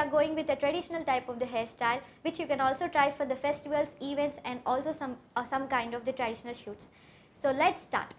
are going with a traditional type of the hairstyle, which you can also try for the festivals, events, and also some kind of the traditional shoots. So let's start.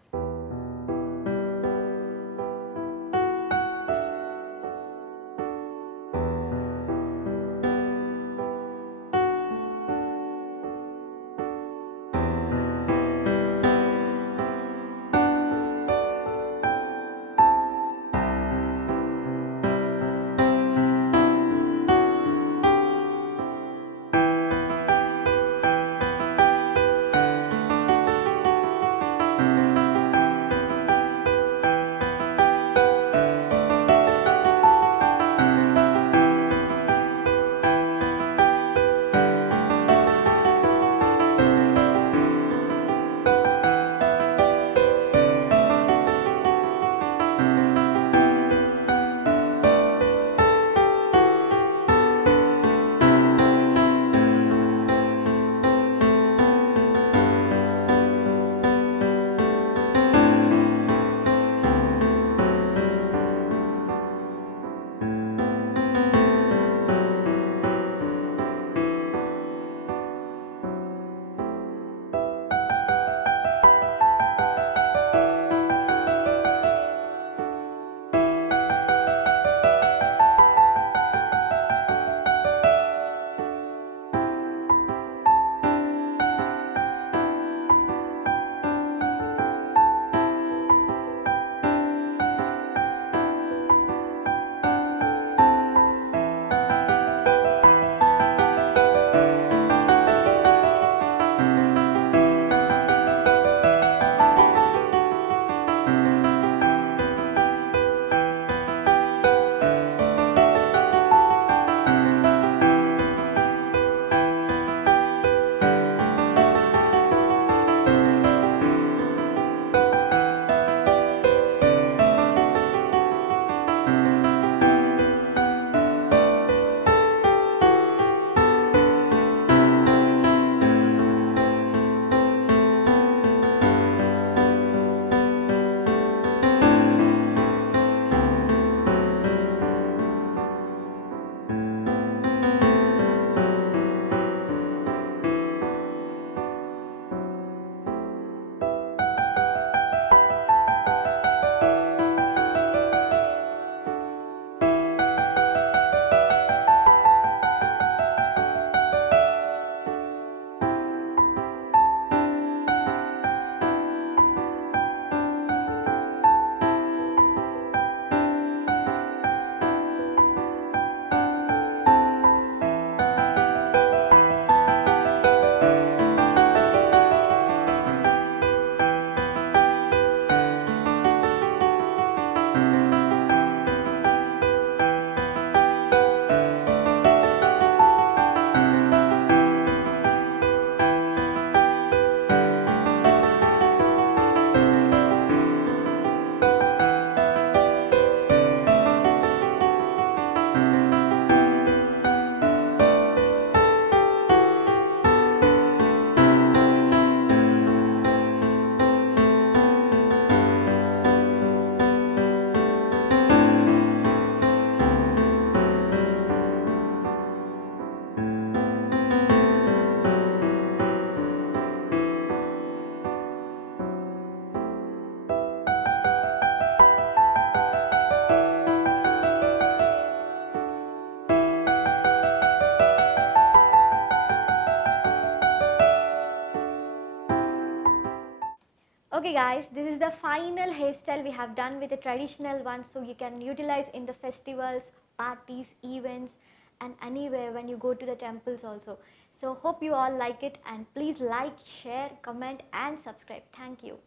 Okay guys, this is the final hairstyle we have done with the traditional one, so you can utilize in the festivals, parties, events, and anywhere when you go to the temples also. So hope you all like it, and please like, share, comment and subscribe. Thank you.